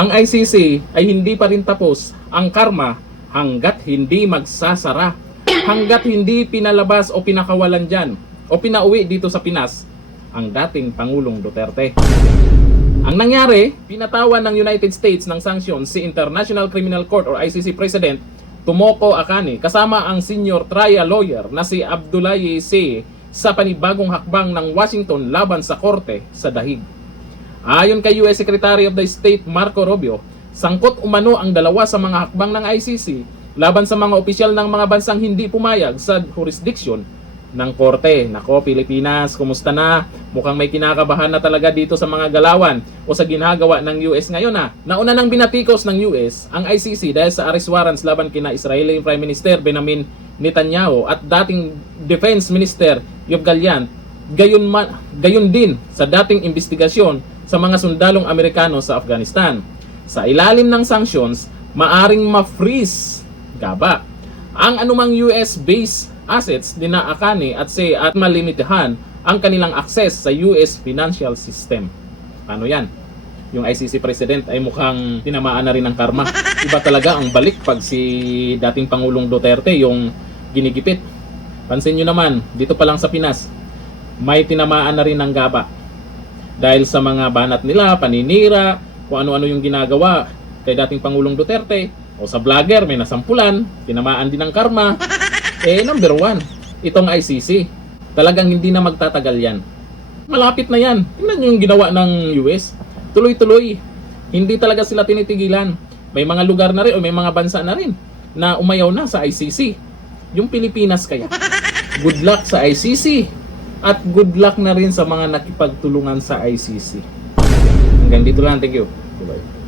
Ang ICC ay hindi pa rin tapos ang karma hanggat hindi magsasara, hanggat hindi pinalabas o pinakawalan dyan o pinauwi dito sa Pinas ang dating Pangulong Duterte. Ang nangyari, pinatawan ng United States ng sanctions si International Criminal Court or ICC President Tomoko Akane kasama ang senior trial lawyer na si Abdoulaye C. sa panibagong hakbang ng Washington laban sa korte sa dahig. Ayon kay US Secretary of the State Marco Rubio, sangkot umano ang dalawa sa mga hakbang ng ICC laban sa mga opisyal ng mga bansang hindi pumayag sa jurisdiction ng korte. Nako Pilipinas, kumusta na? Mukhang may kinakabahan na talaga dito sa mga galawan o sa ginagawa ng US ngayon ha. Nauna nang binatikos ng US ang ICC dahil sa arrest warrants laban kina Israeli Prime Minister Benjamin Netanyahu at dating Defense Minister Yoav Gallant. Gayon din sa dating investigasyon sa mga sundalong Amerikano sa Afghanistan. Sa ilalim ng sanctions, maaring ma-freeze gaba ang anumang US-based assets ni na Akane at malimitahan ang kanilang access sa US financial system. Ano yan? Yung ICC President ay mukhang tinamaan na rin ng karma. Iba talaga ang balik pag si dating Pangulong Duterte yung ginigipit. Pansin nyo naman, dito pa lang sa Pinas, may tinamaan na rin ng gaba. Dahil sa mga banat nila, paninira, kung ano-ano yung ginagawa kay dating Pangulong Duterte, o sa vlogger, may nasampulan, tinamaan din ng karma. Number one, itong ICC. Talagang hindi na magtatagal yan. Malapit na yan. Tingnan nyo yung ginawa ng US. Tuloy-tuloy. Hindi talaga sila tinitigilan. May mga lugar na rin o may mga bansa na rin na umayaw na sa ICC. Yung Pilipinas kaya. Good luck sa ICC. At good luck na rin sa mga nakipagtulungan sa ICC. Hanggang dito lang. Thank you. Bye-bye.